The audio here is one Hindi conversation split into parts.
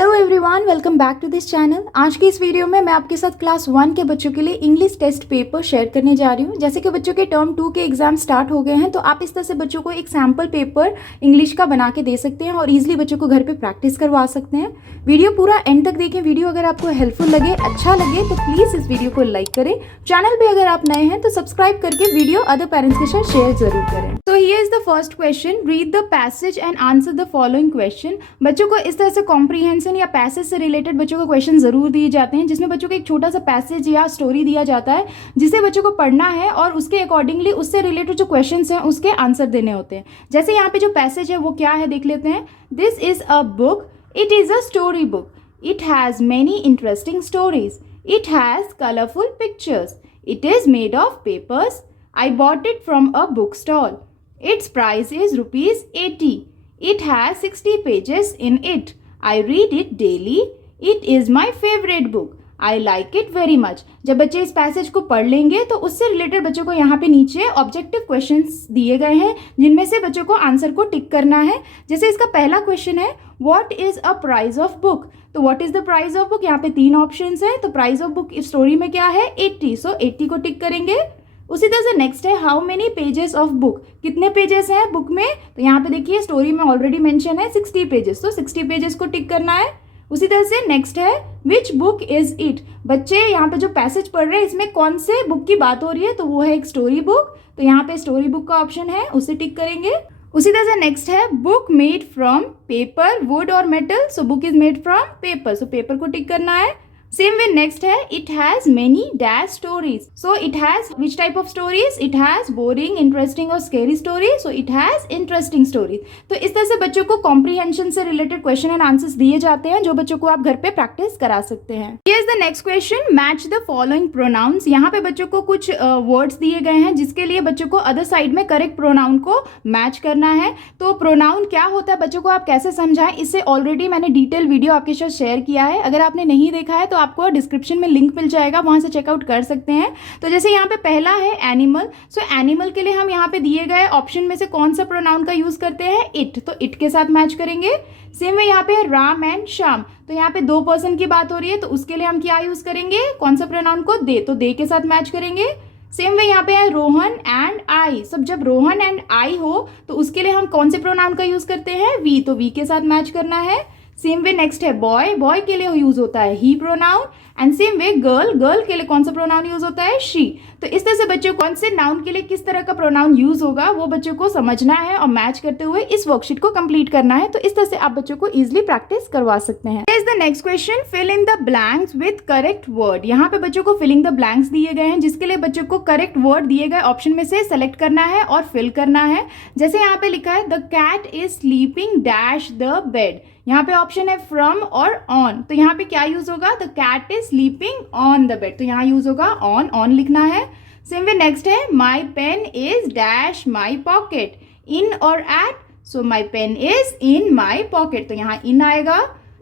Hello everyone, welcome back to this channel. आज की इस वीडियो में मैं आपके साथ क्लास 1 के बच्चों के लिए इंग्लिश टेस्ट पेपर शेयर करने जा रही हूँ। जैसे कि बच्चों के टर्म 2 के एग्जाम स्टार्ट हो गए हैं, तो आप इस तरह से बच्चों को एक सैम्पल पेपर इंग्लिश का बना के दे सकते हैं और ईजिली बच्चों को घर पे प्रैक्टिस करवा सकते हैं। वीडियो पूरा एंड तक देखें। वीडियो अगर आपको हेल्पफुल लगे, अच्छा लगे तो प्लीज़ इस वीडियो को लाइक करें। चैनल पर अगर आप नए हैं तो सब्सक्राइब करके वीडियो अदर पेरेंट्स के साथ शेयर जरूर करें। तो here is the first question, read the passage and answer the following question. बच्चों को इस तरह से कॉम्प्रीहेंशन या पैसेज से रिलेटेड बच्चों को क्वेश्चन जरूर दिए जाते हैं, जिसमें बच्चों को एक छोटा सा पैसेज या स्टोरी दिया जाता है जिसे बच्चों को पढ़ना है और उसके अकॉर्डिंगली उससे रिलेटेड जो क्वेश्चंस हैं उसके आंसर देने होते हैं। जैसे यहाँ पे जो पैसेज है वो क्या है देख लेते हैं। This is a book, it is a story book, it has many interesting stories, it has colourful pictures, it is made of papers, I bought it from a book stall, it's price is ₹80, it has 60 pages in it, I read it daily, it is my favorite book, I like it very much। जब बच्चे इस पैसेज को पढ़ लेंगे तो उससे रिलेटेड बच्चों को यहाँ पे नीचे ऑब्जेक्टिव क्वेश्चंस दिए गए हैं, जिनमें से बच्चों को आंसर को टिक करना है। जैसे इसका पहला क्वेश्चन है, what is a price of book. तो what is the price of book, यहाँ पे 3 ऑप्शंस हैं। तो प्राइस ऑफ बुक स्टोरी में क्या है 80, सो 80 को टिक करेंगे। उसी तरह से नेक्स्ट है, how many pages of book, कितने पेजेस हैं बुक में। तो यहाँ पे देखिए स्टोरी में ऑलरेडी मेंशन है 60 पेजेस, तो 60 पेजेस को टिक करना है। उसी तरह से नेक्स्ट है, विच बुक इज इट। बच्चे यहाँ पे जो पैसेज पढ़ रहे हैं इसमें कौन से बुक की बात हो रही है, तो वो है एक स्टोरी बुक, तो यहाँ पे स्टोरी बुक का ऑप्शन है, उसे टिक करेंगे। उसी तरह से नेक्स्ट है, book made from paper, wood और metal, so book is made from paper, so paper को टिक करना है। सेम वे नेक्स्ट है, it has many dash stories, so it has which type of stories, it has boring, interesting और scary stories, so it has interesting stories. तो इस तरह से बच्चों को कॉम्प्रीहेंशन से रिलेटेड क्वेश्चन एंड आंसर्स दिए जाते हैं, जो बच्चों को आप घर पे प्रैक्टिस करा सकते हैं। Here is the next question, match the following pronouns. यहाँ पे बच्चों को कुछ वर्ड्स दिए गए हैं जिसके लिए बच्चों को अदर साइड में करेक्ट प्रोनाउन को मैच करना है। तो प्रोनाउन क्या होता है, बच्चों को आप कैसे समझाएं, इससे ऑलरेडी मैंने डिटेल वीडियो आपके साथ शेयर किया है। अगर आपने नहीं देखा है तो आपको डिस्क्रिप्शन में लिंक मिल जाएगा, वहां से चेकआउट कर सकते हैं। तो जैसे यहाँ पे पहला है एनिमल, सो एनिमल के लिए हम यहाँ पे दिए गए ऑप्शन में से कौन सा प्रोनाउन का यूज करते हैं, इट, तो इट के साथ मैच करेंगे। सेम वे यहाँ पे है राम एंड श्याम, तो यहाँ पे 2 पर्सन की बात हो रही है, तो उसके लिए हम क्या यूज करेंगे, कौन सा प्रोनाउन को, दे, तो दे के साथ मैच करेंगे। सेम वे यहाँ पे है रोहन एंड आई, सब जब रोहन एंड आई हो तो उसके लिए हम कौन से प्रोनाउन का यूज करते हैं, वी, तो वी के साथ मैच करना है। सेम वे नेक्स्ट है बॉय, बॉय के लिए यूज होता है he pronoun. And same way girl, girl के लिए कौन सा प्रोनाउन यूज होता है, शी। तो इस तरह से बच्चों को कौन से नाउन के लिए किस तरह का प्रोनाउन यूज होगा वो बच्चों को समझना है और मैच करते हुए इस वर्कशीट को कंप्लीट करना है। तो इस तरह से आप बच्चों को इजिली प्रैक्टिस करवा सकते हैं। Is the next question, fill in the blanks with correct word. यहाँ पे बच्चों को फिलिंग द ब्लैंक्स दिए गए हैं, जिसके लिए बच्चों को करेक्ट वर्ड दिए गए ऑप्शन में से सेलेक्ट करना है और फिल करना है। जैसे यहाँ पे लिखा है, the cat is sleeping dash the bed, यहाँ पे ऑप्शन है फ्रॉम और ऑन, तो यहाँ पे क्या यूज होगा, the cat is sleeping on the bed, तो यहाँ यूज होगा ऑन, ऑन लिखना है। सेम वे नेक्स्ट है, my pen is dash my pocket, in और at, so my pen is in my pocket, तो यहाँ इन आएगा।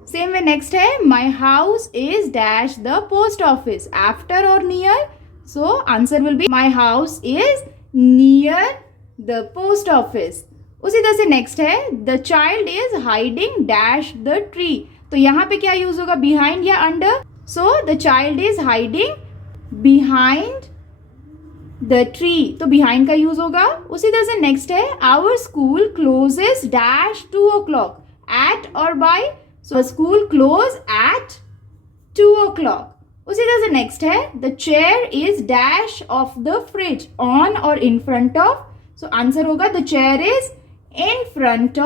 सेम वे नेक्स्ट है, my house is dash the post office, after और near, so answer will be my house is near the post office. उसी तरह से नेक्स्ट है, the child is hiding dash the tree, तो यहाँ पे क्या यूज होगा, बिहाइंड या under, so the child is hiding behind the tree, तो बिहाइंड का यूज होगा। उसी तरह से नेक्स्ट है, our school closes dash 2 o'clock, at और by, so school close at 2 o'clock। उसी तरह से नेक्स्ट है, the chair is dash off the fridge, on और in front of, so answer होगा the chair is in front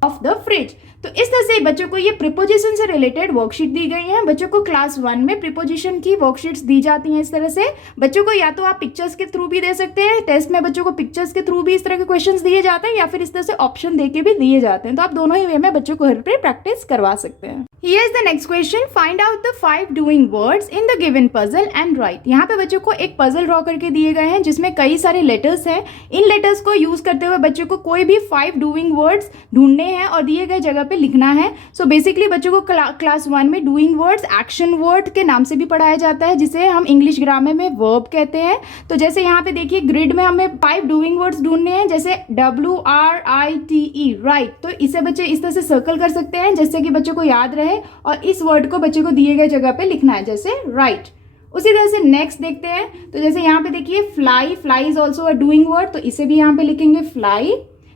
of the fridge। तो इस तरह से बच्चों को ये प्रीपोजिशन से रिलेटेड वर्कशीट दी गई है। बच्चों को क्लास 1 में प्रीपोजिशन की वर्कशीट्स दी जाती हैं इस तरह से। बच्चों को या तो आप पिक्चर्स के थ्रू भी दे सकते हैं, टेस्ट में बच्चों को पिक्चर्स के थ्रू भी इस तरह के क्वेश्चंस दिए जाते हैं, या फिर इस तरह से ऑप्शन दे के भी दिए जाते हैं। तो आप दोनों ही वे में बच्चों को घर पे प्रैक्टिस करवा सकते हैं। Here is the next question. Find out the 5 doing words in the given puzzle and write. यहाँ पे बच्चों को एक पजल ड्रॉ करके दिए गए हैं जिसमें कई सारे लेटर्स हैं. इन लेटर्स को यूज करते हुए बच्चों को कोई भी 5 डूइंग वर्ड्स ढूंढने हैं और दिए गए जगह पे लिखना है. सो बेसिकली बच्चों को क्लास 1 में डूइंग वर्ड्स एक्शन वर्ड के नाम से भी पढ़ाया जाता है, जिसे हम इंग्लिश ग्रामर में वर्ब कहते हैं. तो जैसे यहाँ पे देखिए ग्रिड में हमें 5 डूइंग वर्ड्स ढूंढने हैं, जैसे WRITE राइट. तो इसे बच्चे इस तरह से सर्कल कर सकते हैं जिससे कि बच्चों को याद रहे और इस वर्ड को बच्चे को दिए गए जगह पे लिखना है, जैसे राइट. उसी तरह से नेक्स्ट देखते हैं. तो जैसे यहाँ पे देखिए fly, fly is also a doing word, तो इसे भी यहाँ पे लिखेंगे फ्लाई.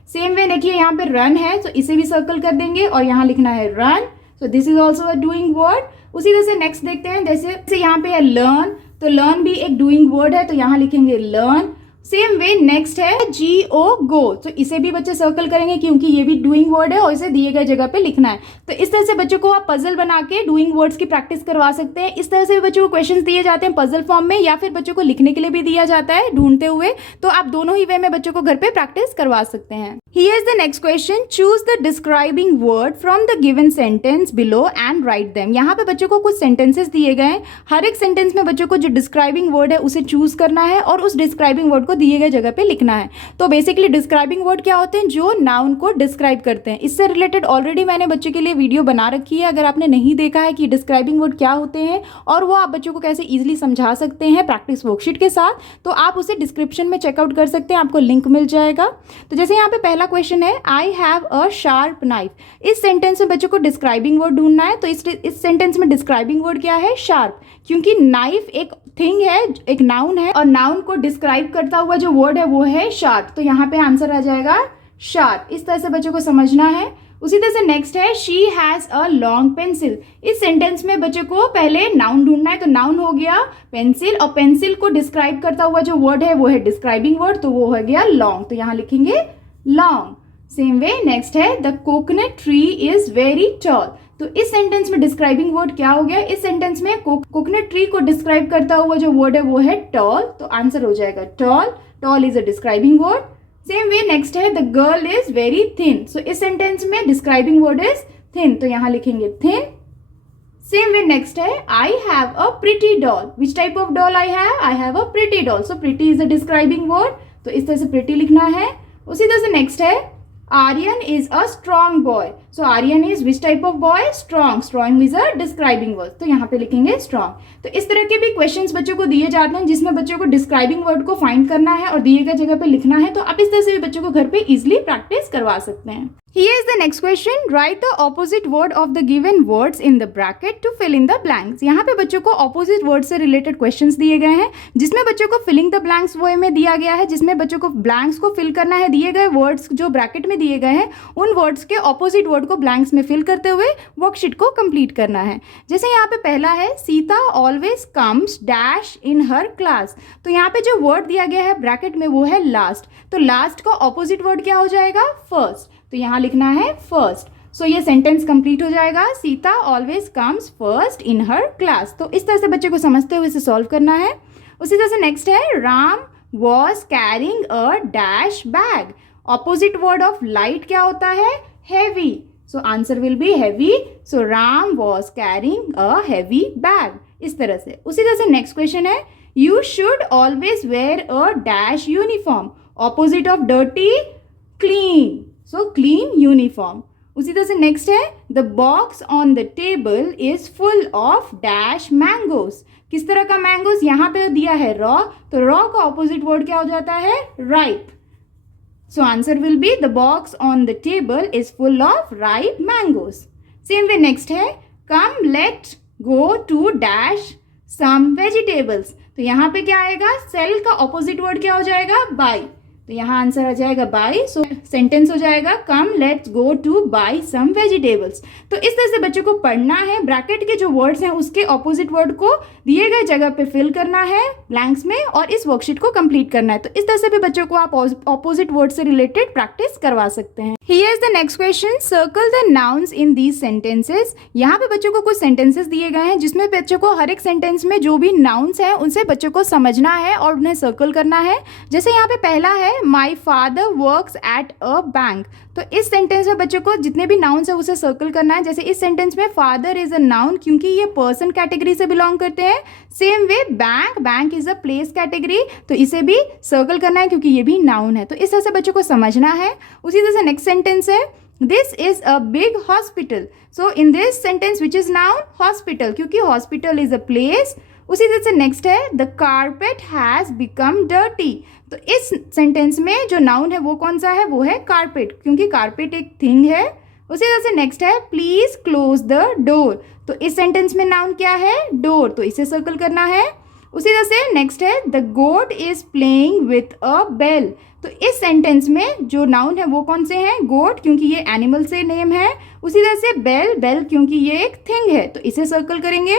सेम वे देखिए यहाँ पे रन है, तो इसे भी सर्कल कर देंगे और यहाँ लिखना है run. So this is also a doing word. उसी तरह से नेक्स्ट देखते हैं. जैसे यहाँ पे है लर्न, तो लर्न भी एक डूइंग वर्ड है, तो यहाँ लिखेंगे लर्न. सेम वे नेक्स्ट है GO गो, तो इसे भी बच्चे सर्कल करेंगे क्योंकि ये भी डूइंग वर्ड है और इसे दिए गए जगह पे लिखना है. तो इस तरह से बच्चों को आप पजल बना के डूइंग वर्ड्स की प्रैक्टिस करवा सकते हैं. इस तरह से बच्चों को क्वेश्चंस दिए जाते हैं पजल फॉर्म में, या फिर बच्चों को लिखने के लिए भी दिया जाता है ढूंढते हुए. तो आप दोनों ही वे में बच्चों को घर पे प्रैक्टिस करवा सकते हैं. Here is the next question. Choose the describing word from the given sentence below and write them. यहाँ पे बच्चों को कुछ सेंटेंसेस दिए गए हैं. हर एक सेंटेंस में बच्चों को जो डिस्क्राइबिंग वर्ड है उसे चूज करना है और उस डिस्क्राइबिंग वर्ड को दिए गए जगह पे लिखना है. तो बेसिकली डिस्क्राइबिंग वर्ड क्या होते हैं? जो नाउन को डिस्क्राइब करते हैं. इससे रिलेटेड ऑलरेडी मैंने बच्चों के लिए वीडियो बना रखी है. अगर आपने नहीं देखा है कि डिस्क्राइबिंग वर्ड क्या होते हैं और वो आप बच्चों को कैसे इजीली समझा सकते हैं प्रैक्टिस वर्कशीट के साथ, तो आप उसे डिस्क्रिप्शन में चेकआउट कर सकते हैं, आपको लिंक मिल जाएगा. तो जैसे यहाँ पे पहला क्वेश्चन है I have a sharp knife. इस सेंटेंस में बच्चों को डिस्क्राइबिंग वर्ड ढूंढना है. तो इस सेंटेंस में डिस्क्राइबिंग वर्ड क्या है? शार्प. क्योंकि नाइफ एक थिंग है, एक नाउन है, और नाउन को डिस्क्राइब करता हुआ जो वर्ड है वो है शार्प. तो यहाँ पे आंसर आ जाएगा शार्प. इस तरह से बच्चों को समझना है. उसी तरह से नेक्स्ट है she has a long pencil. इस सेंटेंस में बच्चे को पहले नाउन ढूंढना है. तो नाउन हो गया पेंसिल, और पेंसिल को डिस्क्राइब करता हुआ जो वर्ड है वो है डिस्क्राइबिंग वर्ड, तो वो हो गया लॉन्ग. तो यहाँ लिखेंगे लॉन्ग. सेम वे नेक्स्ट है the coconut tree is very tall. तो इस सेंटेंस में डिस्क्राइबिंग वर्ड क्या हो गया? इस सेंटेंस में कोकोनट ट्री को डिस्क्राइब करता हुआ जो वर्ड है वो है टॉल, तो आंसर हो जाएगा tall. Tall is a describing word. Same way next है the girl is very thin. So इस सेंटेंस में डिस्क्राइबिंग वर्ड इज थिन, तो यहाँ लिखेंगे थिन. सेम वे नेक्स्ट है I have a pretty doll. Which type of doll I have a pretty doll. So pretty is a describing word, तो इस तरह से प्रिटी लिखना है. उसी तरह से नेक्स्ट है Aryan is a strong boy. So Aryan is which type of boy? Strong. Strong is a describing word. तो यहाँ पे लिखेंगे strong. तो इस तरह के भी क्वेश्चंस बच्चों को दिए जाते हैं जिसमें बच्चों को डिस्क्राइबिंग वर्ड को फाइंड करना है और दिए गए जगह पे लिखना है. तो आप इस तरह से भी बच्चों को घर पे इजिली प्रैक्टिस करवा सकते हैं. Here is the next question. Write the opposite word of the given words in the bracket to fill in the blanks. यहाँ पे बच्चों को opposite word से related questions दिए गए हैं जिसमें बच्चों को filling the blanks वे में दिया गया है, जिसमें बच्चों को blanks को fill करना है. दिए गए words जो bracket में दिए गए हैं उन words के opposite word को blanks में fill करते हुए worksheet को complete करना है. जैसे यहाँ पे पहला है Sita always comes dash in her class. तो यहाँ पे जो word दिया गया है bracket में वो है last. तो last का opposite word क्या हो जाएगा? first. तो यहाँ लिखना है फर्स्ट. सो ये सेंटेंस कंप्लीट हो जाएगा Sita always comes first in her class. तो इस तरह से बच्चे को समझते हुए इसे सॉल्व करना है. उसी तरह से नेक्स्ट है Ram was carrying a dash bag. Opposite word of light क्या होता है? Heavy. So answer will B heavy. So Ram was carrying a heavy bag. इस तरह से. उसी तरह से नेक्स्ट क्वेश्चन है you should always wear a dash uniform. Opposite of dirty clean. So clean uniform. उसी तरह से नेक्स्ट है the box on the table is full of dash mangoes. किस तरह का मैंगोज? यहाँ पे दिया है रॉ, तो रॉ का ऑपोजिट वर्ड क्या हो जाता है? Ripe. So answer will be the box on the table is full of ripe mangoes. Same way next है come let go to dash some vegetables. तो यहाँ पे क्या आएगा? सेल का ऑपोजिट वर्ड क्या हो जाएगा? बाय. तो यहाँ आंसर आ जाएगा बाय. सो सेंटेंस हो जाएगा come let's go to buy some vegetables. तो इस तरह से बच्चों को पढ़ना है. ब्रैकेट के जो वर्ड्स हैं उसके ऑपोजिट वर्ड को दिए गए जगह पे फिल करना है ब्लैंक्स में और इस वर्कशीट को कंप्लीट करना है. तो इस तरह से भी बच्चों को आप ऑपोजिट वर्ड से रिलेटेड प्रैक्टिस करवा सकते हैं. Here is the next question. Circle the nouns in these sentences. यहाँ पे बच्चों को कुछ सेंटेंसेस दिए गए हैं जिसमें बच्चों को हर एक सेंटेंस में जो भी नाउन्स हैं उनसे बच्चों को समझना है और उन्हें सर्कल करना है. जैसे यहाँ पे पहला है my father works at a bank. तो इस सेंटेंस में बच्चों को जितने भी नाउन्स है उसे सर्कल करना है। जैसे इस सेंटेंस में फादर इज अ नाउन क्योंकि ये पर्सन कैटेगरी से बिलोंग करते हैं। Same way bank, bank is a place category, तो इसे भी सर्कल करना है क्योंकि ये भी नाउन है। तो इस तरह से बच्चों को समझना है। उसी तरह से नेक्स्ट सेंटेंस है this is a big hospital. So in this sentence which is noun hospital, क्योंकि हॉस्पिटल इज अ प्लेस। उसी तरह से नेक्स्ट है the carpet has become dirty. तो इस सेंटेंस में जो नाउन है वो कौन सा है, वो है कारपेट, क्योंकि कारपेट एक थिंग है। उसी तरह से नेक्स्ट है प्लीज क्लोज द डोर। तो इस सेंटेंस में नाउन क्या है, डोर, तो इसे सर्कल करना है। उसी तरह से नेक्स्ट है the goat is playing with a bell. तो इस सेंटेंस में जो नाउन है वो कौन से हैं, गोट क्योंकि ये एनिमल से नेम है। उसी तरह से बेल, बेल क्योंकि ये एक थिंग है, तो इसे सर्कल करेंगे।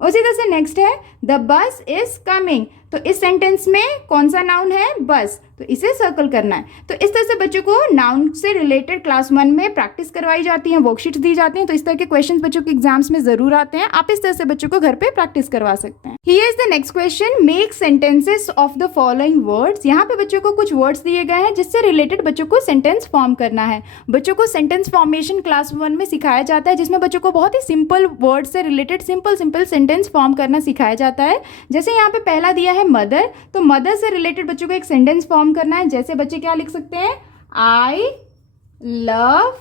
उसी तरह से नेक्स्ट है द बस इज कमिंग। तो इस सेंटेंस में कौन सा नाउन है, बस, तो इसे सर्कल करना है। तो इस तरह से बच्चों को नाउन से रिलेटेड क्लास 1 में प्रैक्टिस करवाई जाती है, वर्कशीट्स दी जाती हैं। तो इस तरह के क्वेश्चंस बच्चों के एग्जाम्स में जरूर आते हैं। आप इस तरह से बच्चों को घर पे प्रैक्टिस करवा सकते हैं। Here is the next question, make sentences of the following words. यहाँ पे बच्चों को कुछ वर्ड्स दिए गए हैं जिससे रिलेटेड बच्चों को सेंटेंस फॉर्म करना है। बच्चों को सेंटेंस फॉर्मेशन क्लास 1 में सिखाया जाता है, जिसमें बच्चों को बहुत ही सिंपल वर्ड से रिलेटेड सिंपल सेंटेंस फॉर्म करना सिखाया जाता है। जैसे यहाँ पे पहला दिया है मदर, तो मदर से रिलेटेड बच्चों को एक सेंटेंस फॉर्म करना है। जैसे बच्चे क्या लिख सकते हैं, आई लव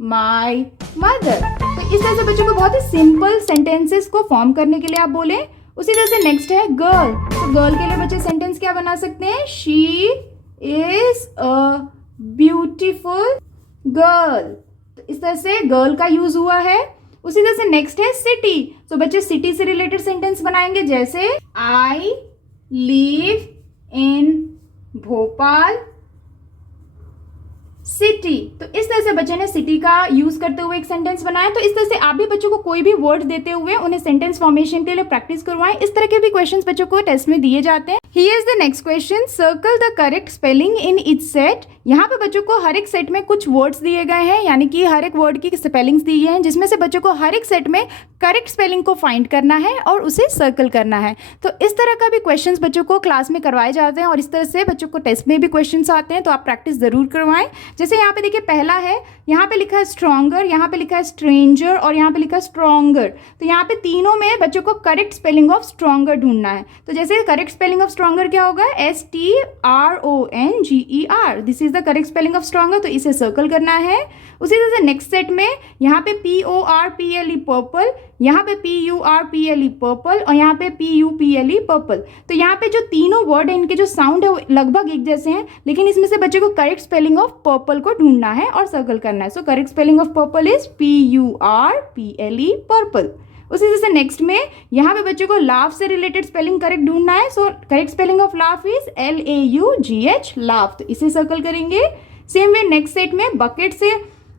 माई मदर। तो इस तरह से बच्चों को बहुत ही सिंपल सेंटेंसेस को फॉर्म करने के लिए आप बोले। उसी तरह से नेक्स्ट है गर्ल। तो गर्ल के लिए बच्चे सेंटेंस क्या बना सकते हैं, she is a beautiful girl. तो इस तरह से गर्ल का यूज हुआ है। उसी तरह से नेक्स्ट है सिटी। तो बच्चे सिटी से रिलेटेड सेंटेंस बनाएंगे। जैसे I live in Bhopal city. तो इस तरह से बच्चे ने सिटी का यूज करते हुए एक सेंटेंस बनाया। तो इस तरह से आप भी बच्चों को कोई भी वर्ड देते हुए उन्हें सेंटेंस फॉर्मेशन के लिए प्रैक्टिस करवाएं। इस तरह के भी क्वेश्चंस बच्चों को टेस्ट में दिए जाते हैं। Here is the next question, circle the correct spelling in each set. यहाँ पे बच्चों को हर एक सेट में कुछ वर्ड्स दिए गए हैं, यानी कि हर एक वर्ड की स्पेलिंग्स दी हैं, जिसमें से बच्चों को हर एक सेट में करेक्ट स्पेलिंग को फाइंड करना है और उसे सर्कल करना है। तो इस तरह का भी क्वेश्चंस बच्चों को क्लास में करवाए जाते हैं और इस तरह से बच्चों को टेस्ट में भी क्वेश्चंस आते हैं। तो आप प्रैक्टिस जरूर करवाएं। जैसे यहाँ पे देखिए पहला है, यहाँ पे लिखा है स्ट्रॉन्गर, यहाँ पे लिखा है स्ट्रेंजर और यहाँ पे लिखा है स्ट्रॉन्गर। तो यहाँ पे तीनों में बच्चों को करेक्ट स्पेलिंग ऑफ स्ट्रॉन्गर ढूंढना है। तो जैसे करेक्ट स्पेलिंग ऑफ स्ट्रॉन्गर क्या होगा, STRONGER, this is the correct spelling of stronger. तो इसे सर्कल करना है। उसी तरह से नेक्स्ट सेट में यहाँ पे PORPLE पर्पल, यहाँ पे PURPLE पर्पल और यहाँ पे PUPLE पर्पल। तो यहाँ पे जो तीनों वर्ड है इनके जो साउंड है वो लगभग एक जैसे हैं, लेकिन इसमें से बच्चे को करेक्ट स्पेलिंग ऑफ पर्पल को ढूंढना है और सर्कल करना है। So correct spelling of purple is PURPLE purple. उसी तरह से नेक्स्ट में यहाँ पे बच्चे को लाफ से रिलेटेड स्पेलिंग करेक्ट ढूंढना है। So correct spelling of laugh is LAUGH, laugh. तो इसे सर्कल करेंगे। सेम वे नेक्स्ट सेट में बकेट से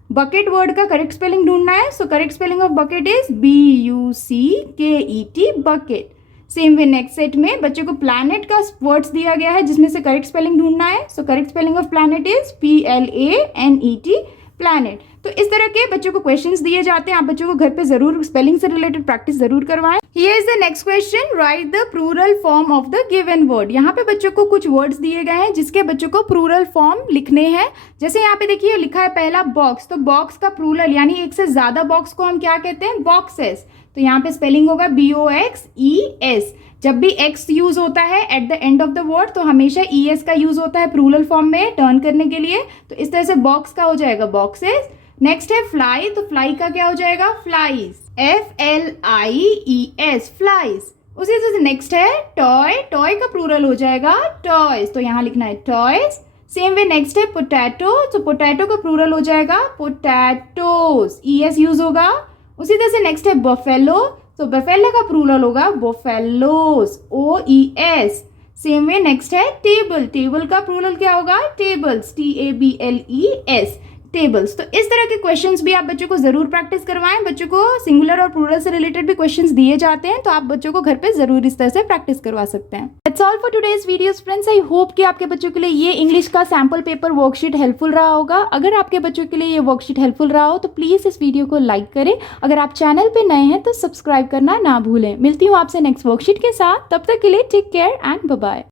बकेट वर्ड का करेक्ट स्पेलिंग ढूंढना है। So correct spelling of bucket is BUCKET, bucket. Same way next set में बच्चे को प्लैनेट का वर्ड्स दिया गया है जिसमें से करेक्ट स्पेलिंग ढूंढना है। So correct spelling of planet is PLANET, planet. तो इस तरह के बच्चों को क्वेश्चंस दिए जाते हैं। आप बच्चों को घर पे जरूर स्पेलिंग से रिलेटेड प्रैक्टिस जरूर करवाएं। Here is the next question, write the plural form of the given word. यहाँ पे बच्चों को कुछ वर्ड्स दिए गए हैं जिसके बच्चों को प्लूरल फॉर्म लिखने हैं। जैसे यहाँ पे देखिए लिखा है पहला बॉक्स। तो बॉक्स का प्लूरल यानी एक से ज्यादा बॉक्स को हम क्या कहते हैं, बॉक्सेस। तो यहाँ पे स्पेलिंग होगा BOXES। जब भी x यूज होता है at the end of the word तो हमेशा ES का यूज होता है प्लूरल फॉर्म में टर्न करने के लिए। तो इस तरह से बॉक्स का हो जाएगा बॉक्सेस। नेक्स्ट है फ्लाई। तो फ्लाई का क्या हो जाएगा, फ्लाइज, FLIES, फ्लाइज। उसी तरह से नेक्स्ट है टॉय। टॉय का प्लूरल हो जाएगा टॉयज। तो यहाँ लिखना है टॉयज। सेम वे नेक्स्ट है पोटैटो। तो पोटैटो का प्लूरल हो जाएगा पोटैटोज, ES यूज होगा। उसी तरह से नेक्स्ट है बफेलो। तो बफेलो का प्लूरल होगा बोफेलोज, OES। सेम वे नेक्स्ट है टेबल। टेबल का प्लूरल क्या होगा, टेबल्स, TABLES, टेबल्स। तो इस तरह के क्वेश्चंस भी आप बच्चों को जरूर प्रैक्टिस करवाएं। बच्चों को सिंगुलर और प्लूरल से रिलेटेड भी क्वेश्चंस दिए जाते हैं, तो आप बच्चों को घर पे जरूर इस तरह से प्रैक्टिस करवा सकते हैं। That's all for today's videos friends. I hope कि आपके बच्चों के लिए ये इंग्लिश का सैम्पल पेपर वर्कशीट हेल्पफुल रहा होगा। अगर आपके बच्चों के लिए ये वर्कशीट हेल्पफुल रहा हो तो प्लीज इस वीडियो को लाइक करें। अगर आप चैनल पे नए हैं तो सब्सक्राइब करना ना भूलें। मिलती हूँ आपसे नेक्स्ट वर्कशीट के साथ, तब तक के लिए take care and bye bye.